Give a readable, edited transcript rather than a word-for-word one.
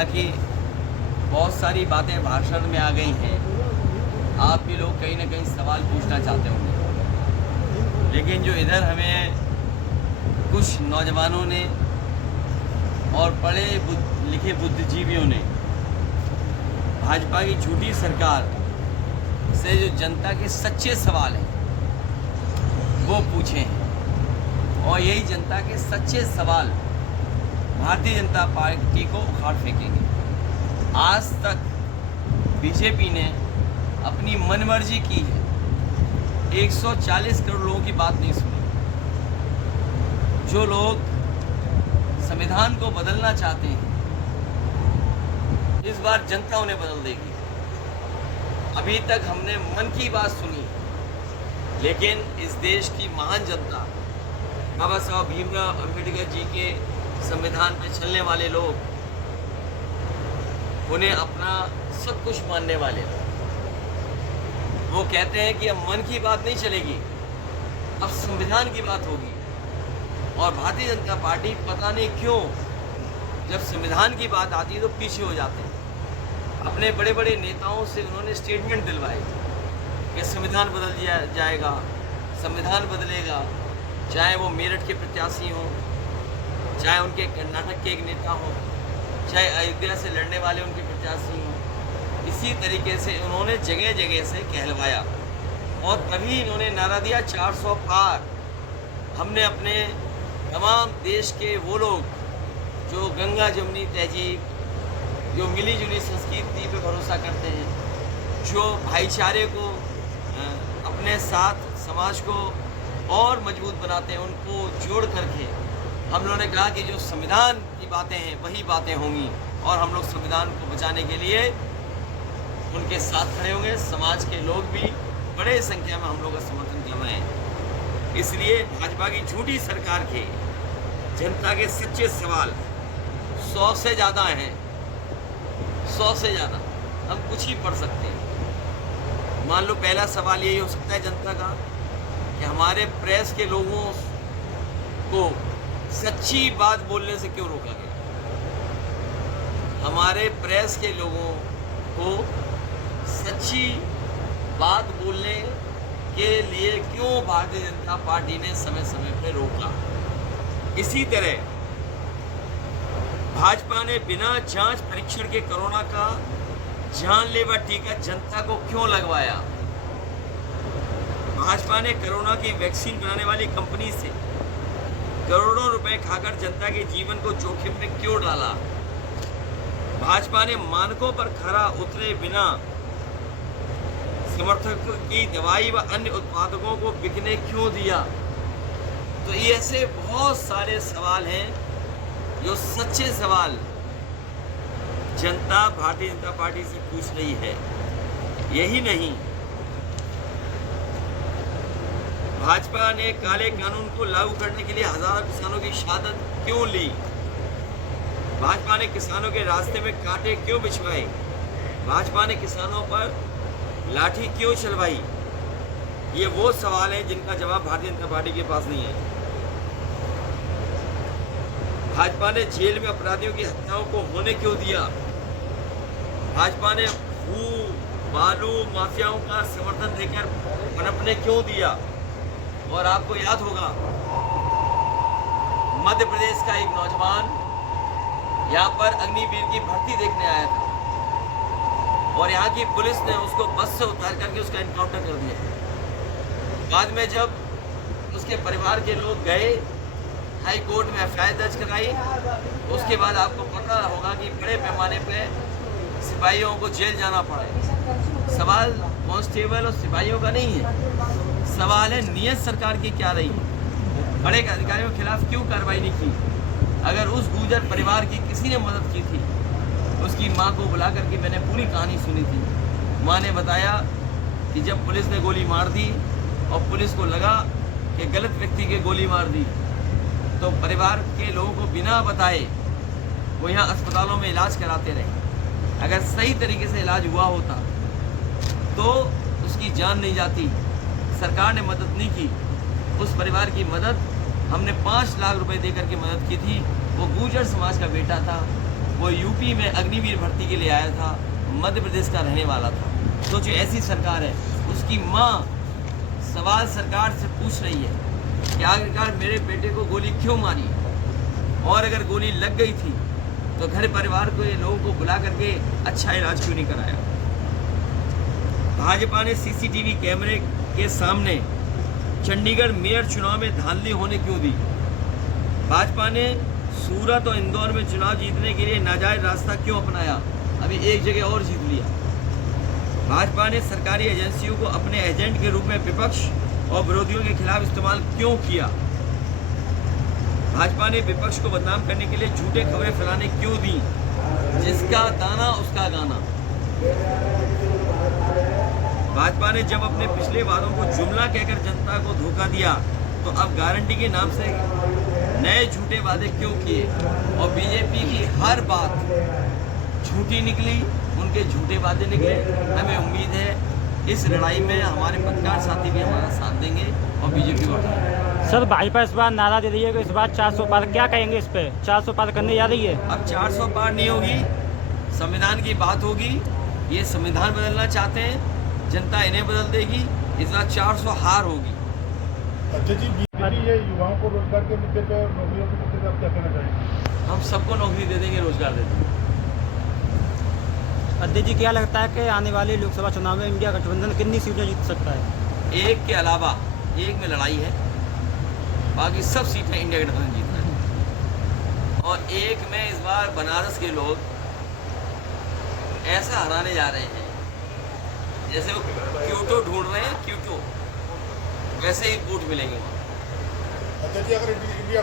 हालांकि बहुत सारी बातें भाषण में आ गई हैं, आप भी लोग कहीं ना कहीं सवाल पूछना चाहते होंगे, लेकिन जो इधर हमें कुछ नौजवानों ने और पढ़े लिखे बुद्धिजीवियों ने भाजपा की झूठी सरकार से जो जनता के सच्चे सवाल हैं वो पूछे हैं, और यही जनता के सच्चे सवाल भारतीय जनता पार्टी को उखाड़ फेंकेंगे। आज तक बीजेपी ने अपनी मनमर्जी की है, 140 करोड़ लोगों की बात नहीं सुनी। जो लोग संविधान को बदलना चाहते हैं, इस बार जनता उन्हें बदल देगी। अभी तक हमने मन की बात सुनी, लेकिन इस देश की महान जनता, बाबा साहब भीमराव अम्बेडकर जी के संविधान पे चलने वाले लोग, उन्हें अपना सब कुछ मानने वाले लोग, वो कहते हैं कि अब मन की बात नहीं चलेगी, अब संविधान की बात होगी। और भारतीय जनता पार्टी पता नहीं क्यों जब संविधान की बात आती है तो पीछे हो जाते हैं। अपने बड़े बड़े नेताओं से उन्होंने स्टेटमेंट दिलवाए कि संविधान बदल जाएगा, संविधान बदलेगा, चाहे वो मेरठ के प्रत्याशी हों, चाहे उनके कर्नाटक के एक नेता हों, चाहे अयोध्या से लड़ने वाले उनके प्रत्याशी हों। इसी तरीके से उन्होंने जगह जगह से कहलवाया और तभी इन्होंने नारा दिया 400 पार। हमने अपने तमाम देश के वो लोग जो गंगा जमुनी तहजीब, जो मिली जुली संस्कृति पे भरोसा करते हैं, जो भाईचारे को अपने साथ समाज को और मजबूत बनाते हैं, उनको जोड़ करके हम लोगों ने कहा कि जो संविधान की बातें हैं वही बातें होंगी, और हम लोग संविधान को बचाने के लिए उनके साथ खड़े होंगे। समाज के लोग भी बड़े संख्या में हम लोग का समर्थन कर रहे हैं। इसलिए भाजपा की झूठी सरकार के जनता के सच्चे सवाल 100 से ज़्यादा हैं, 100 से ज़्यादा। हम कुछ ही पढ़ सकते हैं। मान लो पहला सवाल यही हो सकता है जनता का कि हमारे प्रेस के लोगों को सच्ची बात बोलने से क्यों रोका गया, हमारे प्रेस के लोगों को सच्ची बात बोलने के लिए क्यों भारतीय जनता पार्टी ने समय समय पर रोका। इसी तरह भाजपा ने बिना जांच परीक्षण के कोरोना का जानलेवा टीका जनता को क्यों लगवाया। भाजपा ने कोरोना की वैक्सीन बनाने वाली कंपनी से करोड़ों रुपए खाकर जनता के जीवन को जोखिम में क्यों डाला। भाजपा ने मानकों पर खरा उतरे बिना समर्थकों की दवाई व अन्य उत्पादकों को बिकने क्यों दिया। तो ये ऐसे बहुत सारे सवाल हैं जो सच्चे सवाल जनता भारतीय जनता पार्टी से पूछ रही है। यही नहीं, भाजपा ने काले कानून को लागू करने के लिए हजारों किसानों की शहादत क्यों ली। भाजपा ने किसानों के रास्ते में कांटे क्यों बिछवाए। भाजपा ने किसानों पर लाठी क्यों चलवाई। ये वो सवाल हैं जिनका जवाब भारतीय जनता पार्टी के पास नहीं है। भाजपा ने जेल में अपराधियों की हत्याओं को होने क्यों दिया। भाजपा ने भू बालू माफियाओं का समर्थन देकर पनपने क्यों दिया। और आपको याद होगा, मध्य प्रदेश का एक नौजवान यहाँ पर अग्निवीर की भर्ती देखने आया था और यहाँ की पुलिस ने उसको बस से उतार करके उसका एनकाउंटर कर दिया। बाद में जब उसके परिवार के लोग गए, हाई कोर्ट में एफआईआर दर्ज कराई, उसके बाद आपको पता होगा कि बड़े पैमाने पे सिपाहियों को जेल जाना पड़ा। सवाल कांस्टेबल और सिपाहियों का नहीं है, सवाल है नियत सरकार की क्या रही है। बड़े अधिकारियों के खिलाफ क्यों कार्रवाई नहीं की। अगर उस गुर्जर परिवार की किसी ने मदद की थी, उसकी माँ को बुला करके मैंने पूरी कहानी सुनी थी। माँ ने बताया कि जब पुलिस ने गोली मार दी और पुलिस को लगा कि गलत व्यक्ति के गोली मार दी, तो परिवार के लोगों को बिना बताए वो यहाँ अस्पतालों में इलाज कराते रहे। अगर सही तरीके से इलाज हुआ होता तो उसकी जान नहीं जाती। सरकार ने मदद नहीं की। उस परिवार की मदद हमने 5 लाख रुपए देकर के मदद की थी। वो गुर्जर समाज का बेटा था, वो यूपी में अग्निवीर भर्ती के लिए आया था, मध्य प्रदेश का रहने वाला था। सोचिए ऐसी सरकार है, उसकी माँ सवाल सरकार से पूछ रही है कि आखिरकार मेरे बेटे को गोली क्यों मारी, और अगर गोली लग गई थी तो घर परिवार को, ये लोगों को बुला करके अच्छा इलाज क्यों नहीं कराया। भाजपा ने सीसीटीवी कैमरे के सामने चंडीगढ़ मेयर चुनाव में धांधली होने क्यों दी। भाजपा ने सूरत और इंदौर में चुनाव जीतने के लिए नाजायज रास्ता क्यों अपनाया, अभी एक जगह और जीत लिया। भाजपा ने सरकारी एजेंसियों को अपने एजेंट के रूप में विपक्ष और विरोधियों के खिलाफ इस्तेमाल क्यों किया। भाजपा ने विपक्ष को बदनाम करने के लिए झूठे खबरें फैलाने क्यों दी। जिसका दाना उसका गाना। भाजपा ने जब अपने पिछले वादों को जुमला कहकर जनता को धोखा दिया, तो अब गारंटी के नाम से नए झूठे वादे क्यों किए। और बीजेपी की हर बात झूठी निकली, उनके झूठे वादे निकले। हमें उम्मीद है इस लड़ाई में हमारे पत्रकार साथी भी हमारा साथ देंगे और बीजेपी को हटाएंगे। सर भाजपा इस बार नारा दे रही है कि इस बार 400 पार, क्या कहेंगे इस पे? 400 पार करने जा रही है? अब 400 पार नहीं होगी, संविधान की बात होगी। ये संविधान बदलना चाहते हैं, जनता इन्हें बदल देगी। इस बार 400 हार होगी। अच्छा जी, बीजेपी ये युवाओं को रोजगार के मुद्दे पे और नौकरियों के मुद्दे पे आप क्या कहना चाहेंगे? हम सबको नौकरी दे देंगे, रोजगार दे देंगे। अध्यक्ष जी, क्या लगता है कि आने वाले लोकसभा चुनाव में इंडिया गठबंधन कितनी सीटें जीत सकता है? एक के अलावा, एक में लड़ाई है, बाकी सब सीटें इंडिया गठबंधन जीतना है। और एक में इस बार बनारस के लोग ऐसा हराने जा रहे हैं जैसे वो क्यूटो ढूंढ रहे हैं, क्यूटो वैसे ही वोट मिलेंगे वहाँ। अच्छा जी, अगर इंडिया